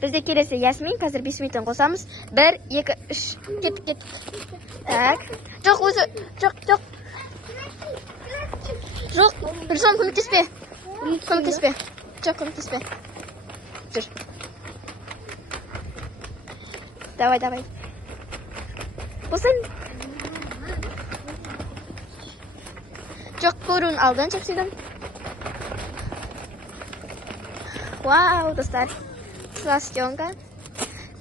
Бізде келесі Ясмин, қазір 5 минуттан қосамыз. 1, 2, 3. Кеттік. Так. Жоқ, өзі. Жоқ. Жоқ, Руслан, көмектеспе. Жоқ, көмектеспе. Жүр. Давай. Босын. Жоқ, көруін алдын, чепсидің. Вау, достар. Сластенка.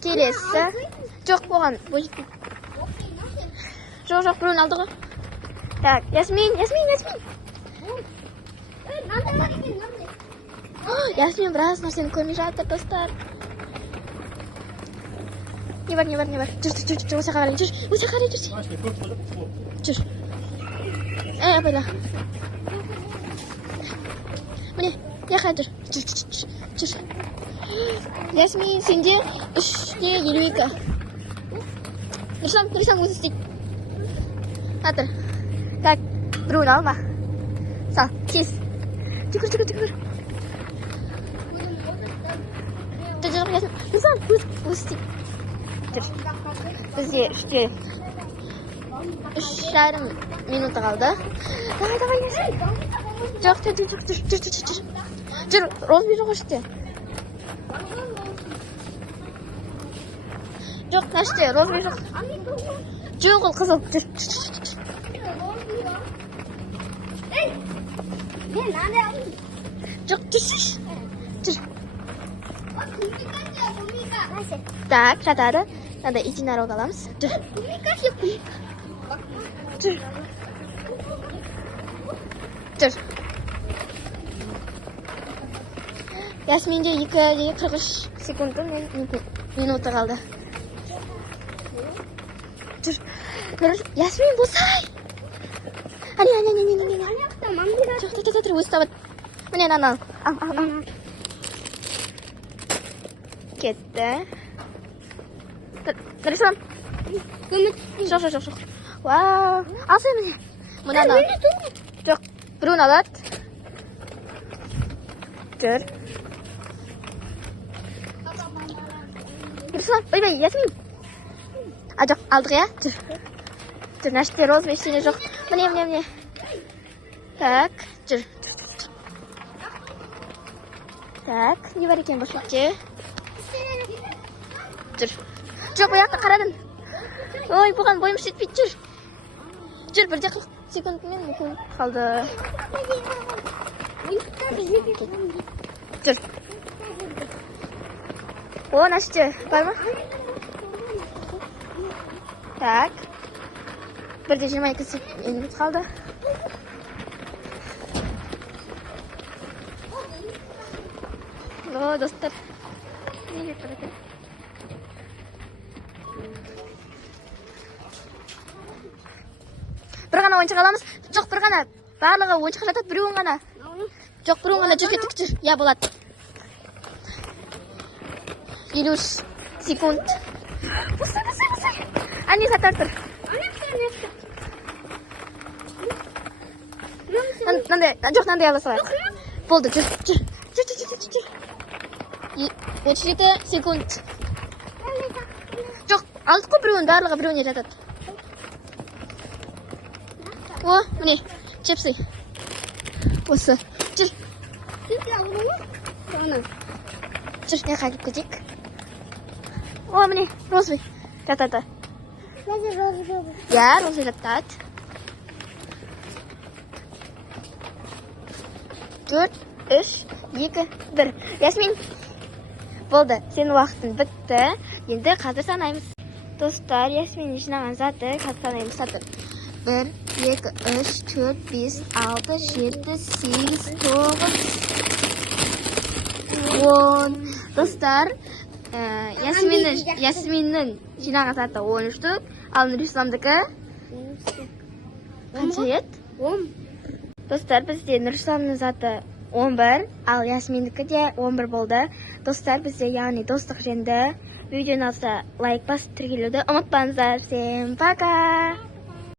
Келесі. Жоқ, болған. Жоқ, көруін алды ғой. Так, Ясмин. Ясмин біраз нәрсені көрмей жатыр, достар. Не бар. Жүр, өсе қарай, жүр. Жүр. Апайда. Міне, яқай жүр. Жүр. Ясмин, сенде 3-52. Нұрсан өзі істейді. Атыр. Так, біруін алма. Сал, тез. Жүгір. Жүр, Ясмин. Нұрсан, өзі істейді. Жүр. Бізге 3,5 минуты қалды. Давай, Ясмин. Жоқ, жүр. Жүр, розбері қошты. Жоқ, нәште, розбері жоқ. Жоқ, ол қызыл. Жүр. Жоқ, жүр. Так, жатады. Надо единорог аламыз. Жүр. Ясминде 2:43 секунды минуты қалды. Жүр. Ясмин, босай. Әне. Жоқ, өзі табады. Міне, ал. Кетті. Руслан. Жоқ. Вау. Алсай міне. Мұнан ал. Жоқ, біруін алады. Жүр. Руслан, ойбай, Ясмин. Жоқ, алдық, я? Жүр, нәште розбе ештеңе жоқ. Міне. Так, жүр. Так, не бар екен бұл шетте? Жүр. Жоқ, бұяқты қарадың. Ой, бұған бойым жетпейді, жүр. 1:40 секундымен мүмкін қалды. Жүр. О, нәште, бар ма? Так. 1:22 минут қалды. О, достар. Бір ғана ойыншық аламыз. Жоқ, бір ғана. Барлығы ойыншыққа жатады, біреуін ғана. Жоқ, біреуін ғана. Жүр, кеттік, жүр. Я, болады. 53 секунд. Босай. Әне, сатар тұр. Жоқ, нандай ала салайық. Болды, жүр. 37 секунд. Жоқ, алдық қой біреуін, барлығы біреуіне жатады. О, міне, чепсы. Осы. Жүр. Жүр, не қағып кетейік. О, міне, розовый. Жатады. Я, розовый жатады. 4, 3, 2, 1. Ясмин, болды, сенің уақытың бітті. Енді қазір санаймыз. Достар, Ясмин жинаған заты қазір санаймыз. 1, 2, 3, 4, 5, 6, 7, 8, 9, 10. Достар, Ясминнің жинаған заты 13 штук. Ал Нұрисламдікі қанша еді? 10. Достар, бізде Нұрисламның заты 11, ал Ясминдікі де 11 болды. Достар, бізде яғни достық жөнді. Видеоны алса лайк басып тіркелуді ұмытпаңыздар. Всем пока!